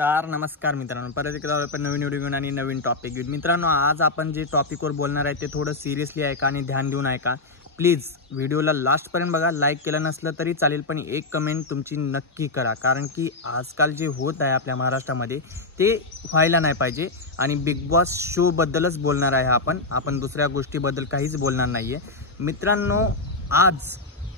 नमस्कार मित्रांनो, परत एकदा आपण नवीन व्हिडिओ घेऊन आणि नवीन टॉपिक घेऊन. मित्रांनो, आज आपण जे टॉपिकवर बोलणार आहे ते थोडं सिरियसली ऐका आणि ध्यान देऊन ऐका. प्लीज व्हिडिओला लास्टपर्यंत बघा. लाईक केलं नसलं तरी चालेल, पण एक कमेंट तुमची नक्की करा, कारण की आजकाल जे होत आहे आपल्या महाराष्ट्रामध्ये ते व्हायला नाही पाहिजे. आणि बिग बॉस शोबद्दलच बोलणार आहे आपण दुसऱ्या गोष्टीबद्दल काहीच बोलणार नाही आहे. मित्रांनो, आज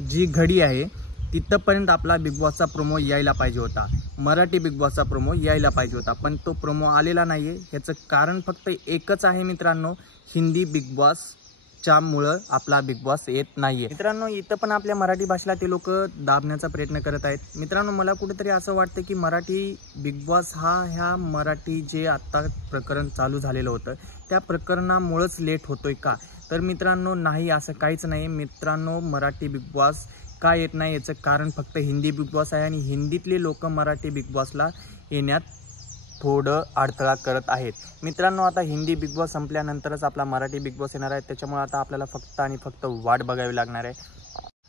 जी घडी आहे तिथपर्यंत आपला बिग बॉसचा प्रोमो यायला पाहिजे होता. मराठी बिग बॉसचा प्रोमो यायला पाहिजे होता, पण तो प्रोमो आलेला नाही आहे. ह्याचं कारण फक्त एकच आहे मित्रांनो, हिंदी बिग बॉसच्यामुळं आपला बिग बॉस येत नाही आहे. मित्रांनो, इथं पण आपल्या मराठी भाषेला ते लोक दाबण्याचा प्रयत्न करत आहेत. मित्रांनो, मला कुठेतरी असं वाटतं की मराठी बिग बॉस ह्या मराठी जे आत्ता प्रकरण चालू झालेलं होतं त्या प्रकरणामुळंच लेट होतोय का? तर मित्रांनो, नाही, असं काहीच नाही. मित्रांनो, मराठी बिग बॉस का येत नाही याचं कारण फक्त हिंदी बिग बॉस आहे, आणि हिंदीतले लोक मराठी बिग बॉसला येण्यात थोडं अडथळा करत आहेत. मित्रांनो, आता हिंदी बिग बॉस संपल्यानंतरच आपला मराठी बिग बॉस येणार आहे, त्याच्यामुळे आता आपल्याला फक्त आणि फक्त वाट बघावी लागणार आहे.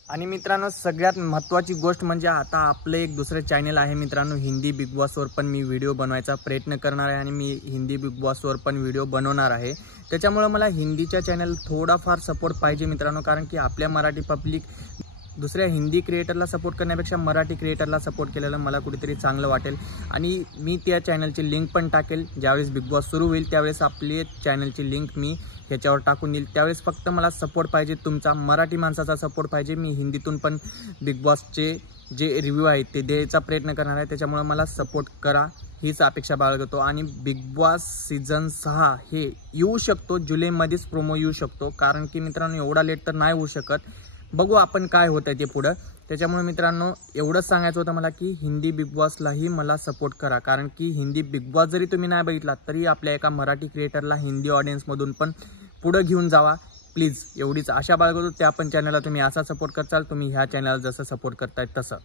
आणि मित्रांनो, सगळ्यात महत्त्वाची गोष्ट म्हणजे आता आपलं एक दुसरं चॅनल आहे मित्रांनो, हिंदी बिग बॉसवर पण मी व्हिडिओ बनवायचा प्रयत्न करणार आहे, आणि मी हिंदी बिग बॉसवर पण व्हिडिओ बनवणार आहे. त्याच्यामुळे मला हिंदीच्या चॅनल थोडाफार सपोर्ट पाहिजे मित्रांनो, कारण की आपल्या मराठी पब्लिक दुसऱ्या हिंदी क्रिएटरला सपोर्ट करण्यापेक्षा मराठी क्रिएटरला सपोर्ट केलेलं मला कुठेतरी चांगलं वाटेल. आणि मी त्या चॅनलची लिंक पण टाकेल. ज्यावेळेस बिग बॉस सुरू होईल त्यावेळेस आपली चॅनलची लिंक मी ह्याच्यावर टाकून देईल. त्यावेळेस फक्त मला सपोर्ट पाहिजे, तुमचा मराठी माणसाचा सपोर्ट पाहिजे. मी हिंदीतून पण बिग बॉसचे जे रिव्ह्यू आहेत ते द्यायचा प्रयत्न करणार आहे, त्याच्यामुळे मला सपोर्ट करा हीच अपेक्षा बाळगतो. आणि बिग बॉस सीझन 6 हे येऊ शकतो, जुलैमध्येच प्रोमो येऊ शकतो, कारण की मित्रांनो एवढा लेट तर नाही होऊ शकत. बघू आपण काय होत आहे ते पुढं. त्याच्यामुळे मित्रांनो, एवढंच सांगायचं होतं मला की हिंदी बिग बॉसलाही मला सपोर्ट करा, कारण की हिंदी बिग बॉस जरी तुम्ही नाही बघितला तरी आपल्या एका मराठी क्रिएटरला हिंदी ऑडियन्समधून पण पुढं घेऊन जावा प्लीज. एवढीच आशा बाळगतो. त्या पण चॅनलला तुम्ही असा सपोर्ट करताल, तुम्ही ह्या चॅनलला जसं सपोर्ट करताय तसं.